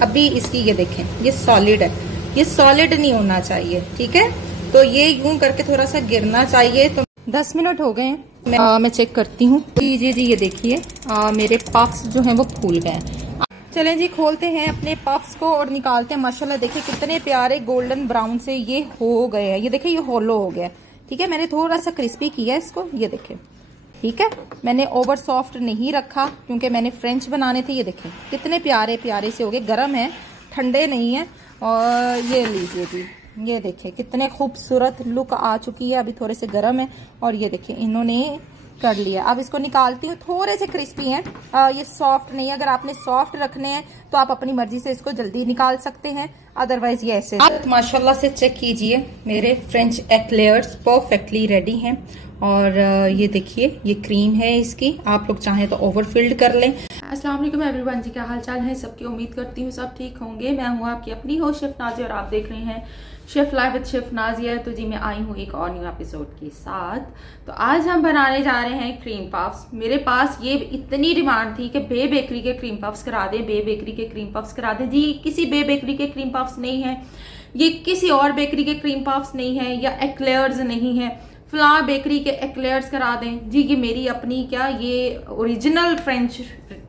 अभी इसकी ये देखें, ये सॉलिड है, ये सॉलिड नहीं होना चाहिए, ठीक है। तो ये यूं करके थोड़ा सा गिरना चाहिए। तो 10 मिनट हो गए हैं, मैं चेक करती हूँ। जी ये देखिए मेरे पफ्स जो हैं वो फूल गए हैं। चलें जी, खोलते हैं अपने पफ्स को और निकालते हैं। माशाल्लाह देखिए कितने प्यारे गोल्डन ब्राउन से ये हो गए हैं। ये देखिए ये होलो हो गया, ठीक है। मैंने थोड़ा सा क्रिस्पी किया इसको, ये देखें, ठीक है। मैंने ओवर सॉफ्ट नहीं रखा क्योंकि मैंने फ्रेंच बनाने थे। ये देखें कितने प्यारे प्यारे से हो गए, गर्म है, ठंडे नहीं है। और ये लीजिए जी, ये देखिए कितने खूबसूरत लुक आ चुकी है। अभी थोड़े से गर्म है और ये देखिए इन्होंने कर लिया। अब इसको निकालती हूँ। थोड़े से क्रिस्पी हैं, ये सॉफ्ट नहीं है। अगर आपने सॉफ्ट रखने हैं तो आप अपनी मर्जी से इसको जल्दी निकाल सकते हैं, अदरवाइज ये ऐसे। आप माशाल्लाह से चेक कीजिए, मेरे फ्रेंच एक्लेयर्स परफेक्टली रेडी हैं। और ये देखिए ये क्रीम है इसकी, आप लोग चाहें तो ओवरफिल्ड कर लें। अस्सलाम वालेकुम एवरीवन जी, क्या हाल चाल है सबकी। उम्मीद करती हूँ सब ठीक होंगे। मैं हूँ आपकी अपनी होस्ट शेफ नाजिया और आप देख रहे हैं chef live with chef Nazia. तो जी मैं आई हूँ एक और न्यू एपिसोड के साथ। तो आज हम बनाने जा रहे हैं क्रीम पफ्स। मेरे पास ये इतनी डिमांड थी कि बे बेकरी के क्रीम पफ्स करा दें, बे बेकरी के क्रीम पफ्स करा दें। जी किसी बे बेकरी के क्रीम पफ्स नहीं है, ये किसी और बेकरी के क्रीम पफ्स नहीं है, या एक्लेयर्स नहीं है, फला बेकरी के एक्लेयर्स करा दें। जी ये मेरी अपनी क्या, ये ओरिजिनल फ्रेंच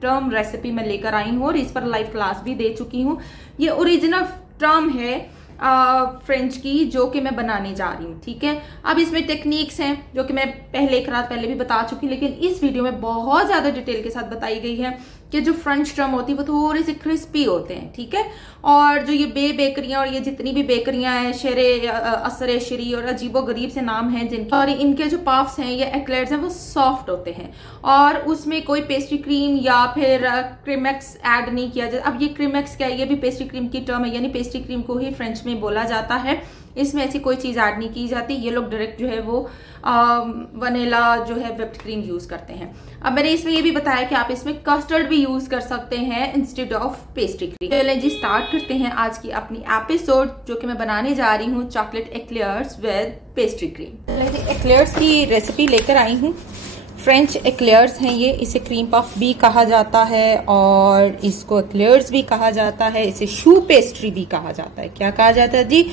टर्म रेसिपी मैं लेकर आई हूँ और इस पर लाइव क्लास भी दे चुकी हूँ। ये ओरिजिनल टर्म है फ्रेंच की, जो कि मैं बनाने जा रही हूँ, ठीक है। अब इसमें टेक्निक्स हैं जो कि मैं पहले एक रात पहले भी बता चुकी, लेकिन इस वीडियो में बहुत ज्यादा डिटेल के साथ बताई गई है कि जो फ्रेंच टर्म होती है वो थोड़े से क्रिस्पी होते हैं, ठीक है। और जो ये बे बेकरियां और ये जितनी भी बेकरियां हैं, शेरे असरे शरी और अजीबो गरीब से नाम हैं जिनके, और इनके जो पफ्स हैं या एक्लेयर्स हैं वो सॉफ्ट होते हैं और उसमें कोई पेस्ट्री क्रीम या फिर क्रीमेक्स ऐड नहीं किया जाता। अब ये क्रीमेक्स क्या है, ये भी पेस्ट्री क्रीम की टर्म है, यानी पेस्ट्री क्रीम को ही फ्रेंच में बोला जाता है। इसमें ऐसी कोई चीज ऐड नहीं की जाती। ये लोग डायरेक्ट जो है वो वनीला जो है व्हिप्ड क्रीम यूज करते हैं। अब मैंने इसमें ये भी बताया कि आप इसमें कस्टर्ड भी यूज कर सकते हैं इंस्टेड ऑफ पेस्ट्री क्रीम। चलिए जी स्टार्ट करते हैं आज की अपनी एपिसोड, जो कि मैं बनाने जा रही हूँ chocolate eclairs with pastry cream. Eclairs की रेसिपी लेकर आई हूँ। फ्रेंच एक्लेयर्स हैं ये, इसे क्रीम पफ भी कहा जाता है और इसको एक्लेयर्स भी कहा जाता है, इसे शू पेस्ट्री भी कहा जाता है। क्या कहा जाता है जी?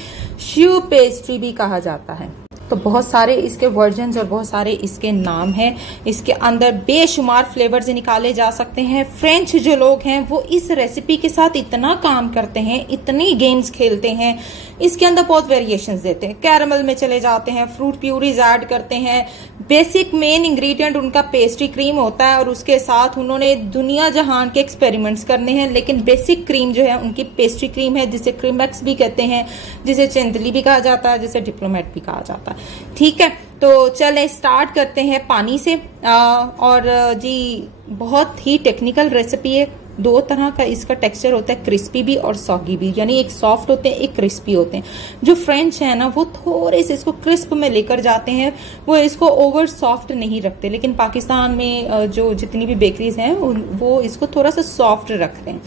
शू पेस्ट्री भी कहा जाता है। तो बहुत सारे इसके वर्जन्स और बहुत सारे इसके नाम हैं। इसके अंदर बेशुमार फ्लेवर्स निकाले जा सकते हैं। फ्रेंच जो लोग हैं वो इस रेसिपी के साथ इतना काम करते हैं, इतनी गेम्स खेलते हैं, इसके अंदर बहुत वेरिएशंस देते हैं। कैरमल में चले जाते हैं, फ्रूट प्यूरीज ऐड करते हैं। बेसिक मेन इंग्रेडिएंट उनका पेस्ट्री क्रीम होता है और उसके साथ उन्होंने दुनिया जहान के एक्सपेरिमेंट्स करने हैं, लेकिन बेसिक क्रीम जो है उनकी पेस्ट्री क्रीम है, जिसे क्रीमेक्स भी कहते हैं, जिसे चेंदली भी कहा जाता है, जिसे डिप्लोमेट भी कहा जाता है, ठीक है। तो चलें स्टार्ट करते हैं पानी से। और जी बहुत ही टेक्निकल रेसिपी है। 2 तरह का इसका टेक्सचर होता है, क्रिस्पी भी और सॉगी भी, यानी एक सॉफ्ट होते हैं एक क्रिस्पी होते हैं। जो फ्रेंच है ना वो थोड़े से इसको क्रिस्प में लेकर जाते हैं, वो इसको ओवर सॉफ्ट नहीं रखते। लेकिन पाकिस्तान में जो जितनी भी बेकरीज हैं वो इसको थोड़ा सा सॉफ्ट रखते हैं।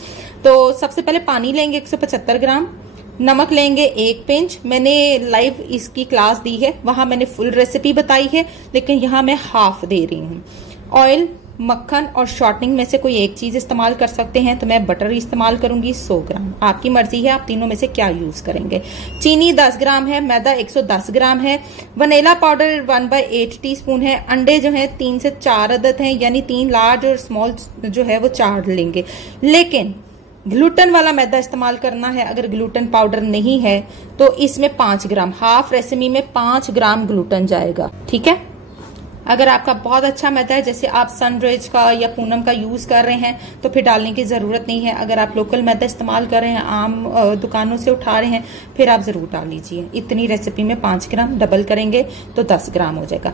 तो सबसे पहले पानी लेंगे 175 ग्राम, नमक लेंगे 1 पिंच। मैंने लाइव इसकी क्लास दी है, वहां मैंने फुल रेसिपी बताई है, लेकिन यहाँ मैं हाफ दे रही हूँ। ऑयल, मक्खन और शॉर्टनिंग में से कोई एक चीज इस्तेमाल कर सकते हैं, तो मैं बटर इस्तेमाल करूंगी 100 ग्राम। आपकी मर्जी है आप तीनों में से क्या यूज करेंगे। चीनी 10 ग्राम है, मैदा 110 ग्राम है, वनीला पाउडर 1/8 टीस्पून है। अंडे जो है 3 से 4 अदद हैं, यानी 3 लार्ज और स्मॉल जो है वो 4 लेंगे। लेकिन ग्लूटेन वाला मैदा इस्तेमाल करना है। अगर ग्लूटेन पाउडर नहीं है तो इसमें 5 ग्राम, हाफ रेसिपी में 5 ग्राम ग्लूटेन जाएगा, ठीक है। अगर आपका बहुत अच्छा मैदा है, जैसे आप सनराइज का या पूनम का यूज कर रहे हैं, तो फिर डालने की जरूरत नहीं है। अगर आप लोकल मैदा इस्तेमाल कर रहे हैं, आम दुकानों से उठा रहे हैं, फिर आप जरूर डाल लीजिए। इतनी रेसिपी में 5 ग्राम, डबल करेंगे तो 10 ग्राम हो जाएगा।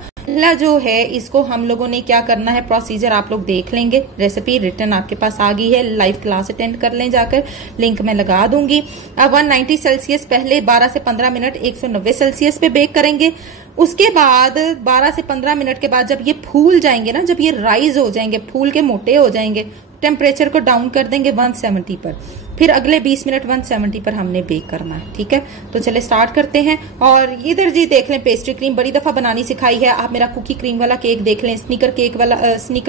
जो है इसको हम लोगों ने क्या करना है, प्रोसीजर आप लोग देख लेंगे। रेसिपी रिटर्न आपके पास आ गई है, लाइव क्लास अटेंड कर लें जाकर, लिंक मैं लगा दूंगी। 190 सेल्सियस पहले 12 से 15 मिनट 190 सेल्सियस पे बेक करेंगे। उसके बाद 12 से 15 मिनट के बाद जब ये फूल जाएंगे ना, जब ये राइज हो जाएंगे, फूल के मोटे हो जाएंगे, टेम्परेचर को डाउन कर देंगे 170 पर। फिर अगले 20 मिनट 170 पर हमने बेक करना है। ठीक है, तो चले स्टार्ट करते हैं। और इधर जी देख लें, पेस्ट्री क्रीम बड़ी दफा बनानी सिखाई है। आप मेरा कुकी क्रीम वाला केक देख लें, स्नीकर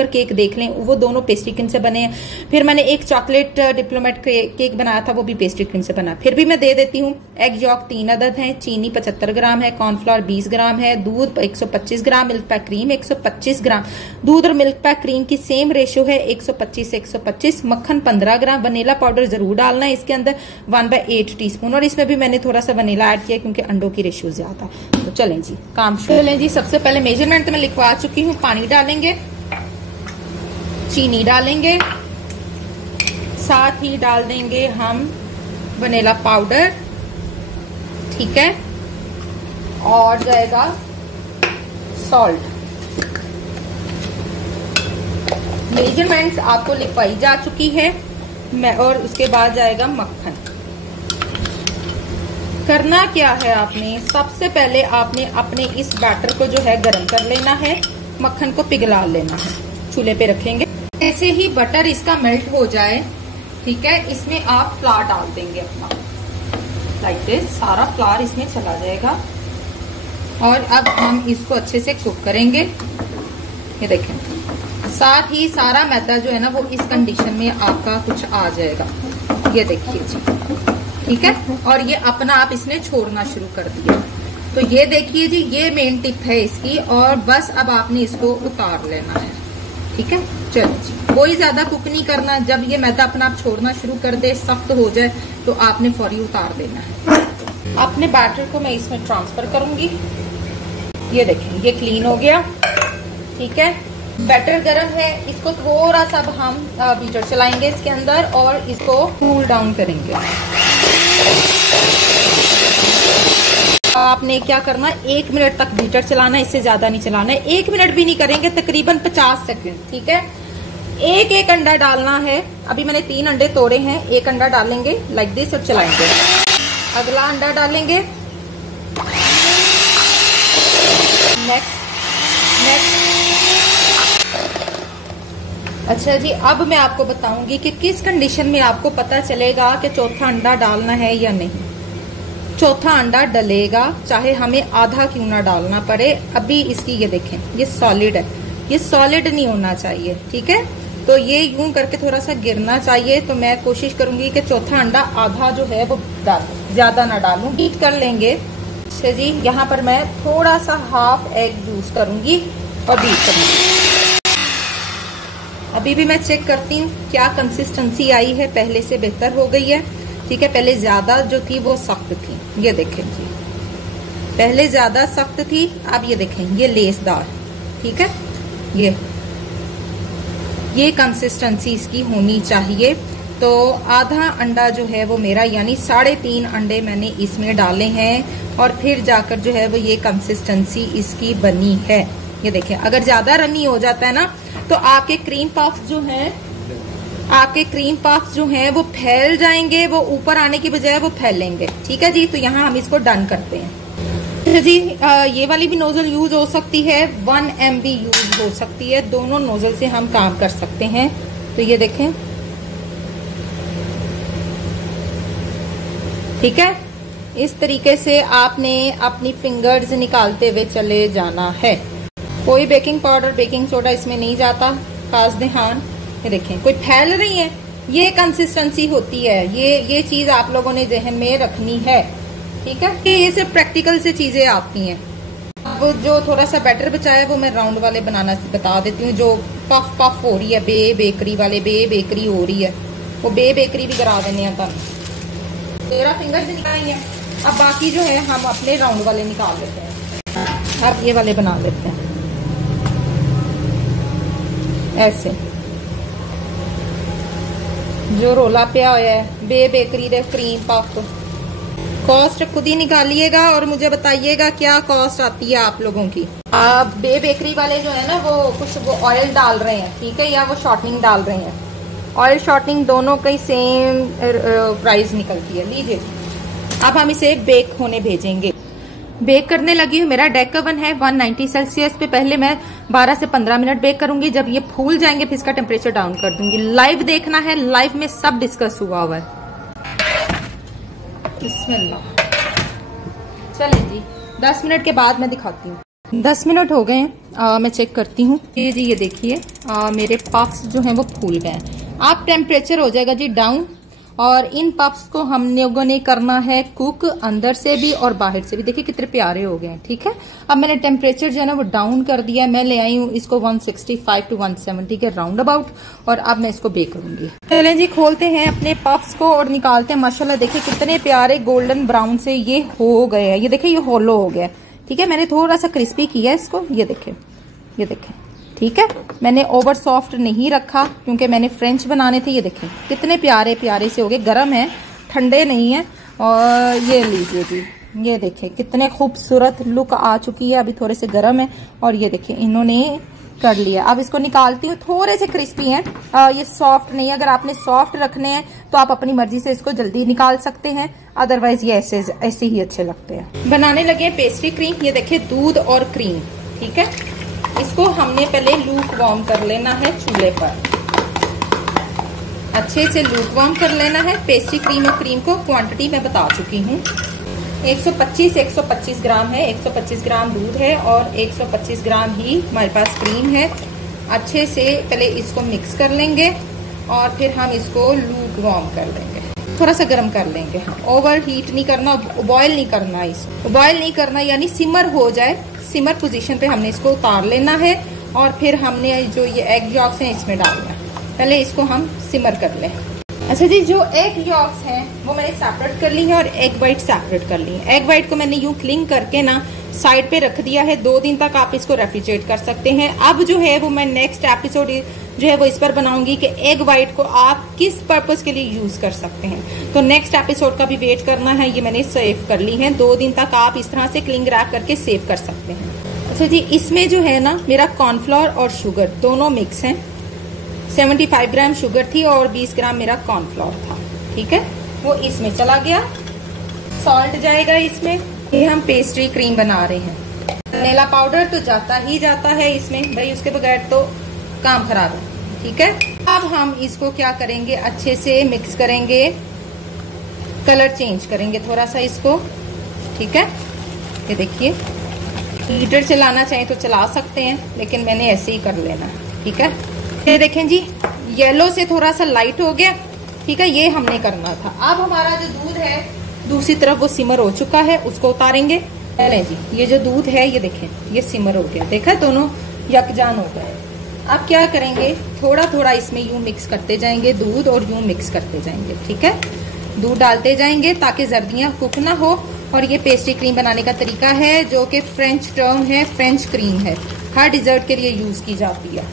केक देख लें, वो दोनों पेस्ट्री क्रीम से बने हैं। फिर मैंने एक चॉकलेट डिप्लोमेट केक बनाया था, वो भी पेस्ट्री क्रीम से बना। फिर भी मैं दे देती हूँ। एग यॉक 3 अदद है, चीनी 75 ग्राम है, कॉर्नफ्लोर 20 ग्राम है, दूध 125 ग्राम, मिल्क पैक क्रीम 125 ग्राम। दूध और मिल्क पैक क्रीम की सेम रेशियो है 125 से 125। मक्खन 15 ग्राम। वनीला पाउडर जरूर डालना है इसके अंदर 1/8 टीस्पून। और इसमें भी मैंने थोड़ा सा वनीला ऐड किया क्योंकि अंडों की रेशियो ज्यादा। तो चलें जी काम शुरू। चलें जी, सबसे पहले मेजरमेंट में लिखवा चुकी हूँ। पानी डालेंगे, चीनी डालेंगे, साथ ही डाल देंगे हम वनीला पाउडर। ठीक है, और जाएगा सॉल्ट। मेजरमेंट्स आपको लिखवाई जा चुकी है मैं, और उसके बाद जाएगा मक्खन। करना क्या है आपने, सबसे पहले आपने अपने इस बैटर को जो है गर्म कर लेना है, मक्खन को पिघला लेना है, चूल्हे पे रखेंगे। ऐसे ही बटर इसका मेल्ट हो जाए, ठीक है, इसमें आप फ्लावर डाल देंगे अपना, लाइक दिस। सारा फ्लावर इसमें चला जाएगा और अब हम इसको अच्छे से कुक करेंगे। ये देखें, साथ ही सारा मैदा जो है ना वो इस कंडीशन में आपका कुछ आ जाएगा। ये देखिए जी, ठीक है, और ये अपना आप इसने छोड़ना शुरू कर दिया। तो ये देखिए जी, ये मेन टिप है इसकी। और बस अब आपने इसको उतार लेना है। ठीक है, चलो जी, कोई ज्यादा कुक नहीं करना। जब ये मैदा अपना आप छोड़ना शुरू कर दे, सख्त हो जाए, तो आपने फौरी उतार देना है। अपने बैटर को मैं इसमें ट्रांसफर करूंगी। ये देखें, ये क्लीन हो गया। ठीक है, बैटर गरम है, इसको थोड़ा सा अब हम बीटर चलाएंगे इसके अंदर और इसको कूल डाउन करेंगे। आपने क्या करना, 1 मिनट तक बीटर चलाना है, इससे ज्यादा नहीं चलाना है। 1 मिनट भी नहीं करेंगे, तकरीबन 50 सेकंड। ठीक है, एक अंडा डालना है। अभी मैंने 3 अंडे तोड़े हैं, 1 अंडा डालेंगे लाइक दिस और चलाएंगे। अगला अंडा डालेंगे, नेक्स्ट। अच्छा जी, अब मैं आपको बताऊंगी कि किस कंडीशन में आपको पता चलेगा कि चौथा अंडा डालना है या नहीं। चौथा अंडा डलेगा, चाहे हमें आधा क्यों ना डालना पड़े। अभी इसकी ये देखें, ये सॉलिड है, ये सॉलिड नहीं होना चाहिए। ठीक है, तो ये यूं करके थोड़ा सा गिरना चाहिए। तो मैं कोशिश करूंगी कि चौथा अंडा आधा जो है वो डाल, ज्यादा ना डालूं। बीट कर लेंगे। अच्छा जी, यहाँ पर मैं थोड़ा सा हाफ एग यूज करूंगी और बीट करूंगी। अभी भी मैं चेक करती हूँ क्या कंसिस्टेंसी आई है, पहले से बेहतर हो गई है। ठीक है, पहले ज्यादा जो थी वो सख्त थी। ये देखें जी, पहले ज्यादा सख्त थी, अब ये देखें ये लेसदार। ठीक है, ये कंसिस्टेंसी इसकी होनी चाहिए। तो आधा अंडा जो है वो मेरा, यानी 3.5 अंडे मैंने इसमें डाले हैं और फिर जाकर जो है वो ये कंसिस्टेंसी इसकी बनी है। ये देखें, अगर ज्यादा रनी हो जाता है ना तो आपके क्रीम पफ्स जो हैं वो फैल जाएंगे, वो ऊपर आने की बजाय वो फैलेंगे। ठीक है जी, तो यहाँ हम इसको डन करते हैं जी। ये वाली भी नोजल यूज हो सकती है, 1 MB यूज हो सकती है, दोनों नोजल से हम काम कर सकते हैं। तो ये देखें, ठीक है, इस तरीके से आपने अपनी फिंगर्स निकालते हुए चले जाना है। कोई बेकिंग पाउडर, बेकिंग सोडा इसमें नहीं जाता, खास ध्यान। ये देखें, कोई फैल रही है, ये कंसिस्टेंसी होती है। ये चीज आप लोगों ने जहन में रखनी है। ठीक है, ये सिर्फ प्रैक्टिकल से चीजें आती हैं। अब जो थोड़ा सा बैटर बचा है वो मैं राउंड वाले बनाना बता देती हूँ। जो पफ हो रही है, बेकरी वाले बेकरी हो रही है, वो बेकरी भी करा देने हैं। तब 13 फिंगर से निकाली है। अब बाकी जो है हम अपने राउंड वाले निकाल लेते हैं। अब ये वाले बना लेते हैं ऐसे। जो रोला पिया हुआ है बेकरी दे क्रीम पफ, कॉस्ट खुद ही निकालिएगा और मुझे बताइएगा क्या कॉस्ट आती है आप लोगों की। आप बेकरी वाले जो है ना वो कुछ वो ऑयल डाल रहे हैं, ठीक है, या वो शॉर्टनिंग डाल रहे हैं। ऑयल शॉर्टनिंग दोनों का सेम प्राइस निकलती है। लीजिए, अब हम इसे बेक होने भेजेंगे। बेक करने लगी हूँ। मेरा डेक ओवन है 190 सेल्सियस पे। पहले मैं 12 से 15 मिनट बेक करूंगी। जब ये फूल जाएंगे फिर इसका टेम्परेचर डाउन कर दूंगी। लाइव देखना है, लाइव में सब डिस्कस हुआ है। बिस्मिल्लाह। चले जी, 10 मिनट के बाद मैं दिखाती हूँ। 10 मिनट हो गए हैं, मैं चेक करती हूँ। ये जी ये देखिए मेरे पफ्स जो हैं वो फूल गए हैं। अब टेम्परेचर हो जाएगा जी डाउन, और इन पफ्स को हम लोगों ने करना है कुक, अंदर से भी और बाहर से भी। देखिए कितने प्यारे हो गए हैं। ठीक है, अब मैंने टेम्परेचर जो है ना वो डाउन कर दिया है। मैं ले आई हूँ इसको 165 टू 170 के राउंड अबाउट, और अब मैं इसको बेक करूंगी। चलें जी, खोलते हैं अपने पफ्स को और निकालते हैं। माशाल्लाह देखिए कितने प्यारे गोल्डन ब्राउन से ये हो गए हैं। ये देखिए ये होलो हो गया। ठीक है, मैंने थोड़ा सा क्रिस्पी किया इसको। ये देखें, ये देखें। ठीक है, मैंने ओवर सॉफ्ट नहीं रखा क्योंकि मैंने फ्रेंच बनाने थे। ये देखें कितने प्यारे प्यारे से हो गए। गरम है, ठंडे नहीं है। और ये लीजिए जी, ये देखें कितने खूबसूरत लुक आ चुकी है। अभी थोड़े से गरम है, और ये देखें इन्होंने कर लिया। अब इसको निकालती हूँ। थोड़े से क्रिस्पी हैं, ये सॉफ्ट नहीं है। अगर आपने सॉफ्ट रखने हैं तो आप अपनी मर्जी से इसको जल्दी निकाल सकते हैं, अदरवाइज ये ऐसे ही अच्छे लगते हैं। बनाने लगे पेस्ट्री क्रीम। ये देखिए दूध और क्रीम। ठीक है, इसको हमने पहले लूक वार्म कर लेना है चूल्हे पर। अच्छे से लूक वार्म कर लेना है। पेस्ट्री क्रीम और क्रीम को क्वांटिटी मैं बता चुकी हूँ। 125 ग्राम है। 125 ग्राम दूध है और 125 ग्राम ही हमारे पास क्रीम है। अच्छे से पहले इसको मिक्स कर लेंगे और फिर हम इसको लूक वार्म कर लेंगे, थोड़ा सा गर्म कर लेंगे। हाँ, ओवर हीट नहीं करना, बॉयल नहीं करना। इसको बॉयल नहीं करना यानी सिमर हो जाए। सिमर पोजीशन पे हमने इसको उतार लेना है, और फिर हमने जो ये एग यॉक्स हैं इसमें डालना है। पहले इसको हम सिमर कर लें। अच्छा जी, जो एग यॉक्स हैं वो मैंने सेपरेट कर ली है और एग वाइट सेपरेट कर ली है। एग वाइट को मैंने यूं क्लिंग करके ना साइड पे रख दिया है। 2 दिन तक आप इसको रेफ्रिजरेट कर सकते हैं। अब जो है वो मैं नेक्स्ट एपिसोड जो है वो इस पर बनाऊंगी कि एग वाइट को आप किस पर्पस के लिए यूज कर सकते हैं। तो नेक्स्ट एपिसोड का भी वेट करना है। ये मैंने सेव कर ली है। 2 दिन तक आप इस तरह से क्लिंग रैप करके सेव कर सकते हैं। अच्छा जी, इसमें जो है ना मेरा कॉर्नफ्लोर और शुगर दोनों मिक्स हैं। 75 ग्राम शुगर थी और 20 ग्राम मेरा कॉर्नफ्लोर था। ठीक है, वो इसमें चला गया। सॉल्ट जाएगा इसमें। ये हम पेस्ट्री क्रीम बना रहे हैं। वनीला पाउडर तो जाता ही जाता है इसमें भाई, उसके बगैर तो काम खराब है। ठीक है, अब हम इसको क्या करेंगे, अच्छे से मिक्स करेंगे, कलर चेंज करेंगे थोड़ा सा इसको। ठीक है, ये देखिए हीटर चलाना चाहें तो चला सकते हैं, लेकिन मैंने ऐसे ही कर लेना। ठीक है, ये देखें जी येलो से थोड़ा सा लाइट हो गया। ठीक है, ये हमने करना था। अब हमारा जो दूध है दूसरी तरफ वो सिमर हो चुका है, उसको उतारेंगे। पहले जी ये जो दूध है ये देखें ये सिमर हो गया। देखा, दोनों यकजान हो गए। अब क्या करेंगे, थोड़ा थोड़ा इसमें यूं मिक्स करते जाएंगे दूध, और यूं मिक्स करते जाएंगे। ठीक है, दूध डालते जाएंगे ताकि जर्दियां कुक ना हो। और ये पेस्ट्री क्रीम बनाने का तरीका है जो कि फ्रेंच टर्म है, फ्रेंच क्रीम है। हर डिजर्ट के लिए यूज की जाती है,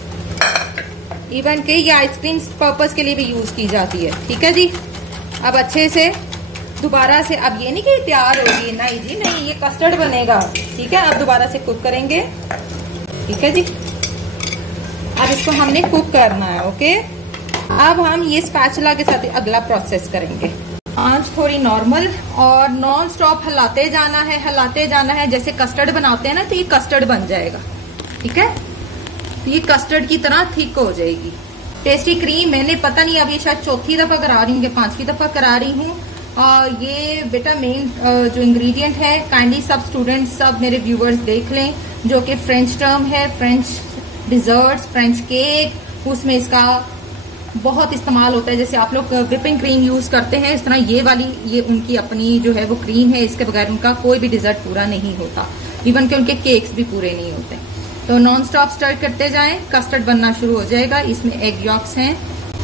इवन के ये आइसक्रीम पर्पस के लिए भी यूज की जाती है। ठीक है जी, अब अच्छे से दोबारा से, अब ये नहीं कि तैयार होगी, नहीं जी नहीं, ये कस्टर्ड बनेगा। ठीक है, अब दोबारा से कुक करेंगे। ठीक है जी, अब इसको हमने कुक करना है। ओके, अब हम ये स्पैचुला के साथ अगला प्रोसेस करेंगे। आंच थोड़ी नॉर्मल और नॉन स्टॉप हिलाते जाना है, हिलाते जाना है। जैसे कस्टर्ड बनाते हैं ना, तो ये कस्टर्ड बन जाएगा। ठीक है, ये कस्टर्ड की तरह थिक हो जाएगी। पेस्ट्री क्रीम मैंने पता नहीं अब ये शायद 4थी दफा करा रही हूँ या 5वीं दफा करा रही हूँ। और ये बेटा मेन जो इंग्रेडिएंट है, काइंडली सब स्टूडेंट्स, सब मेरे व्यूवर्स देख लें, जो कि फ्रेंच टर्म है, फ्रेंच डिजर्ट्स, फ्रेंच केक, उसमें इसका बहुत इस्तेमाल होता है। जैसे आप लोग व्हिपिंग क्रीम यूज करते हैं, इस तरह ये वाली ये उनकी अपनी जो है वो क्रीम है। इसके बगैर उनका कोई भी डिजर्ट पूरा नहीं होता, इवन के उनके केक्स भी पूरे नहीं होते। तो नॉन स्टॉप स्टर करते जाएं, कस्टर्ड बनना शुरू हो जाएगा। इसमें एग यॉक्स हैं,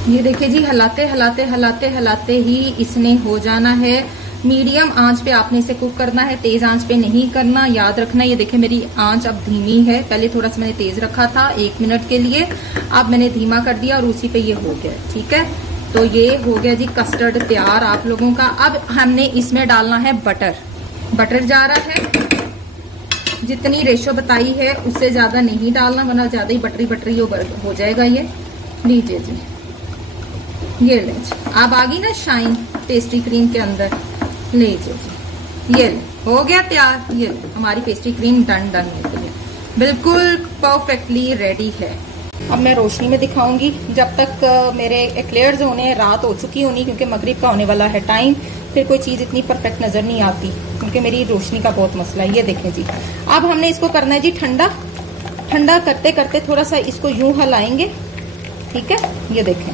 ये देखिए जी, हिलाते हिलाते हिलाते हिलाते ही इसने हो जाना है। मीडियम आंच पे आपने इसे कुक करना है, तेज आंच पे नहीं करना, याद रखना। ये देखिए मेरी आंच अब धीमी है, पहले थोड़ा सा मैंने तेज रखा था 1 मिनट के लिए, अब मैंने धीमा कर दिया और उसी पे ये हो गया। ठीक है, तो ये हो गया जी कस्टर्ड तैयार आप लोगों का। अब हमने इसमें डालना है बटर। बटर जा रहा है, जितनी रेशो बताई है उससे ज्यादा नहीं डालना, वरना ज्यादा ही बटरी बटरी हो जाएगा। ये लीजिए जी, ये ले, अब आ गई ना शाइन पेस्ट्री क्रीम के अंदर। लीजिए जी, ये हो गया तैयार। ये हमारी पेस्ट्री क्रीम डन बिल्कुल परफेक्टली रेडी है। अब मैं रोशनी में दिखाऊंगी। जब तक मेरे एक्लेयर्स होने, रात हो चुकी होनी क्योंकि मगरिब का होने वाला है टाइम, फिर कोई चीज इतनी परफेक्ट नजर नहीं आती, क्योंकि मेरी रोशनी का बहुत मसला है। ये देखें जी, अब हमने इसको करना है जी ठंडा। ठंडा करते करते थोड़ा सा इसको यूं हिलाएंगे, ठीक है। ये देखें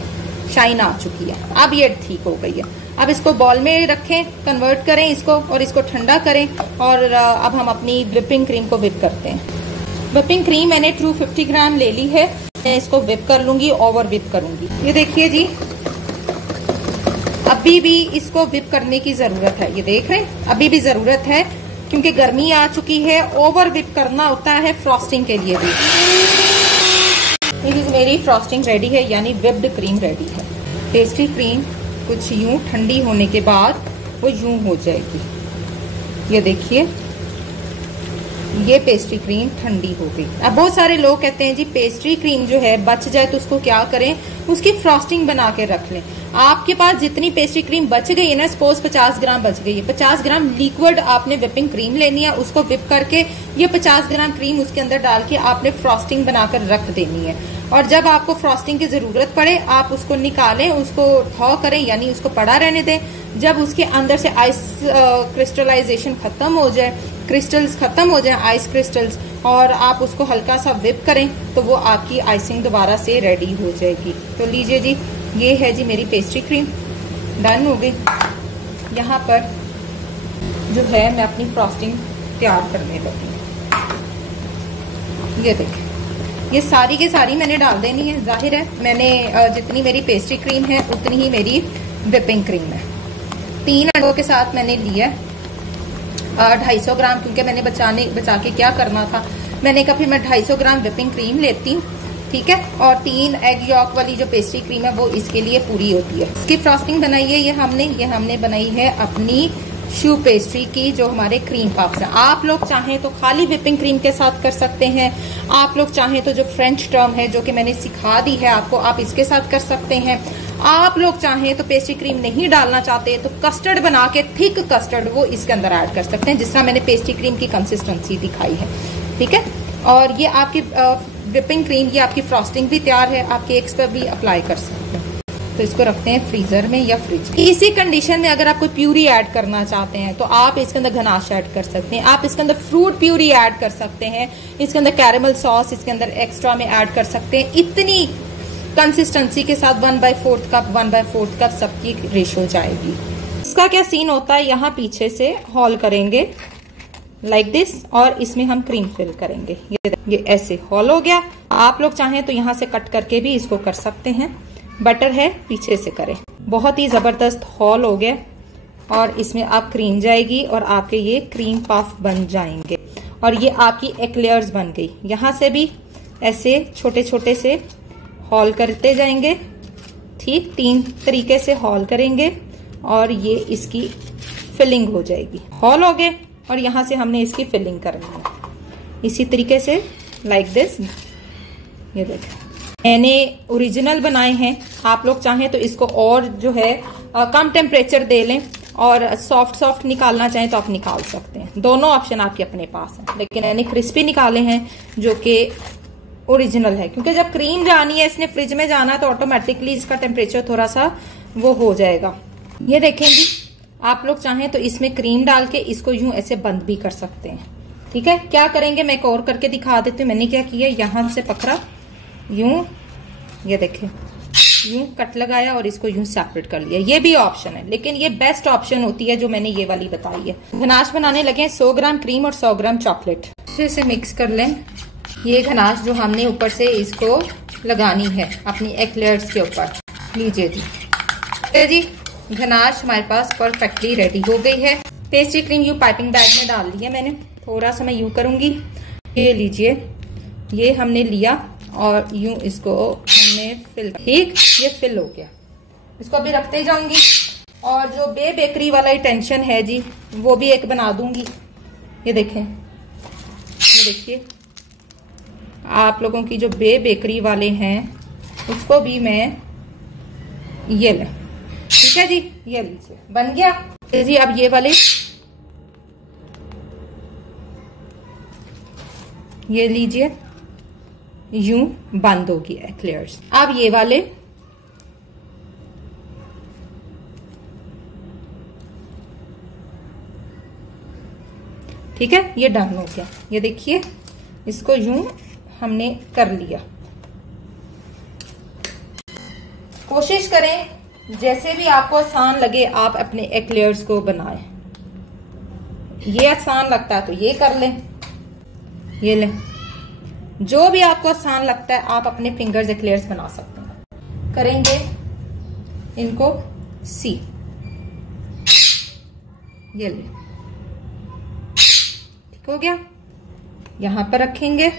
शाइन आ चुकी है, अब ये ठीक हो गई है। अब इसको बॉल में रखें, कन्वर्ट करें इसको और इसको ठंडा करें। और अब हम अपनी व्हिपिंग क्रीम को व्हिप करते हैं। व्हिपिंग क्रीम मैंने 250 ग्राम ले ली है। मैं इसको व्हिप कर लूंगी, ओवर व्हिप करूंगी। ये देखिए जी, अभी भी इसको व्हिप करने की जरूरत है। ये देख रहे हैं, अभी भी जरूरत है, क्योंकि गर्मी आ चुकी है। ओवर व्हिप करना होता है फ्रॉस्टिंग के लिए भी। मेरी फ्रॉस्टिंग रेडी है, यानी व्हिप्ड क्रीम रेडी है। पेस्ट्री क्रीम कुछ यूं ठंडी होने के बाद वो यूं हो जाएगी। ये देखिए, ये पेस्ट्री क्रीम ठंडी हो गई। अब बहुत सारे लोग कहते हैं जी पेस्ट्री क्रीम जो है बच जाए तो उसको क्या करें, उसकी फ्रॉस्टिंग बना के रख लें। आपके पास जितनी पेस्ट्री क्रीम बच गई है ना, सपोज 50 ग्राम बच गई है, 50 ग्राम लिक्विड आपने व्हिपिंग क्रीम लेनी है, उसको व्हिप करके ये 50 ग्राम क्रीम उसके अंदर डाल के आपने फ्रॉस्टिंग बनाकर रख देनी है। और जब आपको फ्रॉस्टिंग की जरूरत पड़े आप उसको निकालें, उसको थॉ करें, यानी उसको पड़ा रहने दें। जब उसके अंदर से आइस क्रिस्टलाइजेशन खत्म हो जाए, क्रिस्टल्स खत्म हो जाए, आइस क्रिस्टल्स, और आप उसको हल्का सा व्हिप करें तो वो आपकी आइसिंग दोबारा से रेडी हो जाएगी। तो लीजिए जी, ये है जी मेरी पेस्ट्री क्रीम डन हो गई। यहाँ पर जो है मैं अपनी फ्रॉस्टिंग तैयार करने लगी। ये देखें, ये सारी की सारी मैंने डाल देनी है। जाहिर है मैंने जितनी मेरी पेस्ट्री क्रीम है उतनी ही मेरी व्हिपिंग क्रीम है। 3 अंडों के साथ मैंने लिया 250 ग्राम, क्योंकि मैंने बचा के क्या करना था, मैंने कहा फिर मैं 250 ग्राम व्हिपिंग क्रीम लेती हूँ, ठीक है। और 3 एग यॉक वाली जो पेस्ट्री क्रीम है वो इसके लिए पूरी होती है। इसकी फ्रॉस्टिंग बनाई है ये हमने बनाई है अपनी शू पेस्ट्री की, जो हमारे क्रीम पफ्स हैं। आप लोग चाहें तो खाली व्हिपिंग क्रीम के साथ कर सकते हैं। आप लोग चाहें तो जो फ्रेंच टर्म है जो कि मैंने सिखा दी है आपको, आप इसके साथ कर सकते हैं। आप लोग चाहें तो पेस्ट्री क्रीम नहीं डालना चाहते तो कस्टर्ड बना के, थिक कस्टर्ड, वो इसके अंदर ऐड कर सकते हैं, जिस तरह मैंने पेस्ट्री क्रीम की कंसिस्टेंसी दिखाई है, ठीक है। और ये आपकी व्हिपिंग क्रीम, ये आपकी फ्रॉस्टिंग भी तैयार है, आप केक्स पर भी अप्लाई कर सकते हैं। तो इसको रखते हैं फ्रीजर में या फ्रिज। इसी कंडीशन में अगर आप कोई प्यूरी ऐड करना चाहते हैं तो आप इसके अंदर गनाश ऐड कर सकते हैं, आप इसके अंदर फ्रूट प्यूरी ऐड कर सकते हैं, इसके अंदर कैरेमल सॉस इसके अंदर एक्स्ट्रा में ऐड कर सकते हैं। इतनी कंसिस्टेंसी के साथ 1/4 कप 1/4 कप सबकी रेशो जाएगी। इसका क्या सीन होता है, यहाँ पीछे से हॉल करेंगे लाइक दिस, और इसमें हम क्रीम फिल करेंगे। ये ऐसे हॉल हो गया। आप लोग चाहें तो यहाँ से कट करके भी इसको कर सकते हैं, बटर है पीछे से करें। बहुत ही जबरदस्त हॉल हो गया, और इसमें आप क्रीम जाएगी और आपके ये क्रीम पफ बन जाएंगे। और ये आपकी एक्लेयर्स बन गई। यहाँ से भी ऐसे छोटे छोटे से हॉल करते जाएंगे, ठीक 3 तरीके से हॉल करेंगे और ये इसकी फिलिंग हो जाएगी। हॉल हो गए और यहाँ से हमने इसकी फिलिंग करनी है इसी तरीके से लाइक दिस। ये देखिए मैंने ओरिजिनल बनाए हैं, आप लोग चाहें तो इसको और जो है कम टेम्परेचर दे लें और सॉफ्ट निकालना चाहें तो आप निकाल सकते हैं। दोनों ऑप्शन आपके अपने पास हैं, लेकिन मैंने क्रिस्पी निकाले हैं जो कि ओरिजिनल है, क्योंकि जब क्रीम जानी है इसने फ्रिज में जाना है तो ऑटोमेटिकली इसका टेम्परेचर थोड़ा सा वो हो जाएगा। ये देखें जी, आप लोग चाहें तो इसमें क्रीम डाल के इसको यूं ऐसे बंद भी कर सकते हैं, ठीक है। क्या करेंगे मैं एक और करके दिखा देती हूँ। मैंने क्या किया, यहां से पकड़ा यूं, ये देखें यूं कट लगाया और इसको यूं सेपरेट कर लिया। ये भी ऑप्शन है, लेकिन ये बेस्ट ऑप्शन होती है जो मैंने ये वाली बताई है। गनाश बनाने लगे 100 ग्राम क्रीम और 100 ग्राम चॉकलेट। अच्छे से मिक्स कर लें। ये गनाश जो हमने ऊपर से इसको लगानी है अपनी एक्लेयर्स के ऊपर। लीजिए जी, गनाश हमारे पास परफेक्टली रेडी हो गई है। पेस्ट्री क्रीम यूं पाइपिंग बैग में डाल दी है मैंने। थोड़ा सा मैं यूं करूंगी। ये लीजिए, ये हमने लिया और यूं इसको हमने फिल, ठीक, ये फिल हो गया। इसको अभी रखते जाऊंगी। और जो बेकरी वाला टेंशन है जी, वो भी एक बना दूंगी। ये देखें, ये देखिए, आप लोगों की जो बेकरी वाले हैं उसको भी मैं ये ले, ठीक है जी। ये लीजिए, बन गया जी। अब ये वाले, ये लीजिए, यूं बंद होगी एक्लेयर्स। अब ये वाले ठीक है, ये डन हो गया। ये देखिए, इसको यूं हमने कर लिया। कोशिश करें जैसे भी आपको आसान लगे आप अपने एक्लेयर्स को बनाएं। ये आसान लगता है तो ये कर लें, ये लें, जो भी आपको आसान लगता है आप अपने फिंगर्स एक्लेयर्स बना सकते हैं। करेंगे इनको सी, ये ले, ठीक हो गया। यहां पर रखेंगे,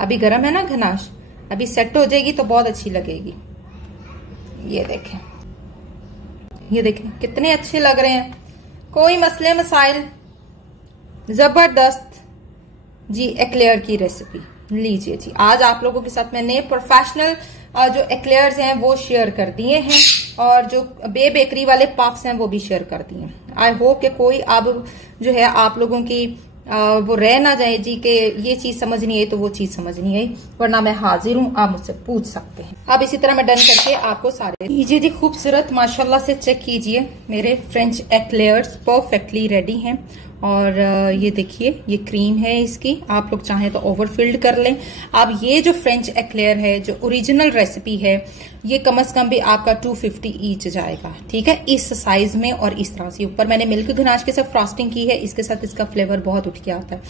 अभी गर्म है ना गनाश, अभी सेट हो जाएगी तो बहुत अच्छी लगेगी। ये देखें, ये देखें कितने अच्छे लग रहे हैं, कोई मसले मसाइल, जबरदस्त जी एक्लेयर की रेसिपी। लीजिए जी, आज आप लोगों के साथ मैंने प्रोफेशनल जो एक्लेयर्स हैं वो शेयर कर दिए हैं और जो बेकरी वाले पफ्स हैं वो भी शेयर कर दिए हैं। आई होप कि कोई अब जो है आप लोगों की वो रह ना जाए जी कि ये चीज समझ नहीं आई तो वो चीज समझ नहीं आई, वरना मैं हाजिर हूं, आप मुझसे पूछ सकते हैं। अब इसी तरह मैं डन करके आपको सारे लीजिए जी, खूबसूरत माशाल्लाह से चेक कीजिए, मेरे फ्रेंच एक्लेयर्स परफेक्टली रेडी हैं। और ये देखिए, ये क्रीम है इसकी, आप लोग चाहें तो ओवरफिल्ड कर लें। अब ये जो फ्रेंच एक्लेयर है, जो ओरिजिनल रेसिपी है, ये कम से कम भी आपका 250 ईच जाएगा, ठीक है, इस साइज में। और इस तरह से ऊपर मैंने मिल्क गनाश के साथ फ्रॉस्टिंग की है, इसके साथ इसका फ्लेवर बहुत उठ के आता है।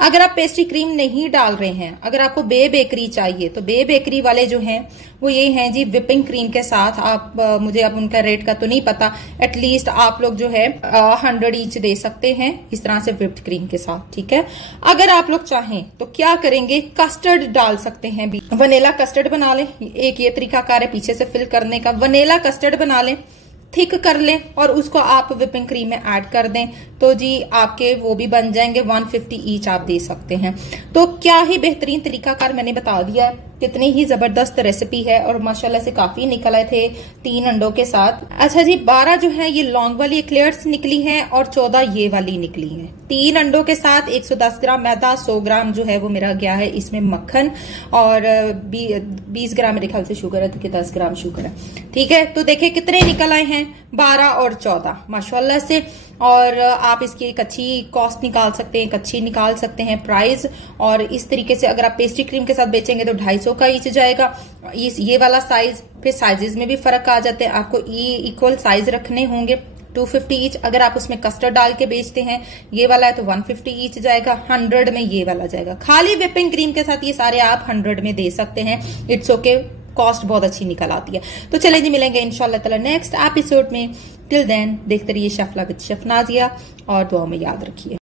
अगर आप पेस्ट्री क्रीम नहीं डाल रहे हैं, अगर आपको बेकरी चाहिए तो बेकरी वाले जो हैं वो ये हैं जी विपिंग क्रीम के साथ। आप मुझे अब उनका रेट का तो नहीं पता, एटलीस्ट आप लोग जो है 100 ईच दे सकते हैं इस तरह से व्हिप्ड क्रीम के साथ, ठीक है। अगर आप लोग चाहें तो क्या करेंगे, कस्टर्ड डाल सकते हैं, वनीला कस्टर्ड बना लें। एक ये तरीकाकार है पीछे से फिल करने का, वनीला कस्टर्ड बना लें, थिक कर लें और उसको आप विपिंग क्रीम में ऐड कर दें तो जी आपके वो भी बन जाएंगे। 150 ईच आप दे सकते हैं। तो क्या ही बेहतरीन तरीकाकार मैंने बता दिया, कितनी ही जबरदस्त रेसिपी है और माशाल्लाह से काफी निकल आए थे 3 अंडों के साथ। अच्छा जी, 12 जो है ये लॉन्ग वाली एक्लेयर्स निकली हैं और 14 ये वाली निकली हैं। 3 अंडों के साथ 110 ग्राम मैदा, 100 ग्राम जो है वो मेरा गया है इसमें मक्खन और 20 ग्राम मेरे ख्याल से शुगर है, तो 10 ग्राम शुगर है, ठीक है। तो देखिए कितने निकल आए हैं, 12 और 14 माशाल्लाह से। और आप इसकी एक अच्छी कॉस्ट निकाल सकते हैं, एक अच्छी निकाल सकते हैं प्राइस। और इस तरीके से अगर आप पेस्ट्री क्रीम के साथ बेचेंगे तो 250 का ईच जाएगा ये वाला साइज। फिर साइजेस में भी फर्क आ जाते हैं, आपको इक्वल साइज रखने होंगे। 250 ईच अगर आप उसमें कस्टर्ड डाल के बेचते हैं, ये वाला है तो 150 ईच जाएगा, 100 में ये वाला जाएगा। खाली व्हिपिंग क्रीम के साथ ये सारे आप 100 में दे सकते हैं। इट्स ओके, कॉस्ट बहुत अच्छी निकल आती है। तो चले जी, मिलेंगे इंशाल्लाह ताला नेक्स्ट एपिसोड में। टिल देन देखते रहिए शेफ नाजिया और दुआ में याद रखिए।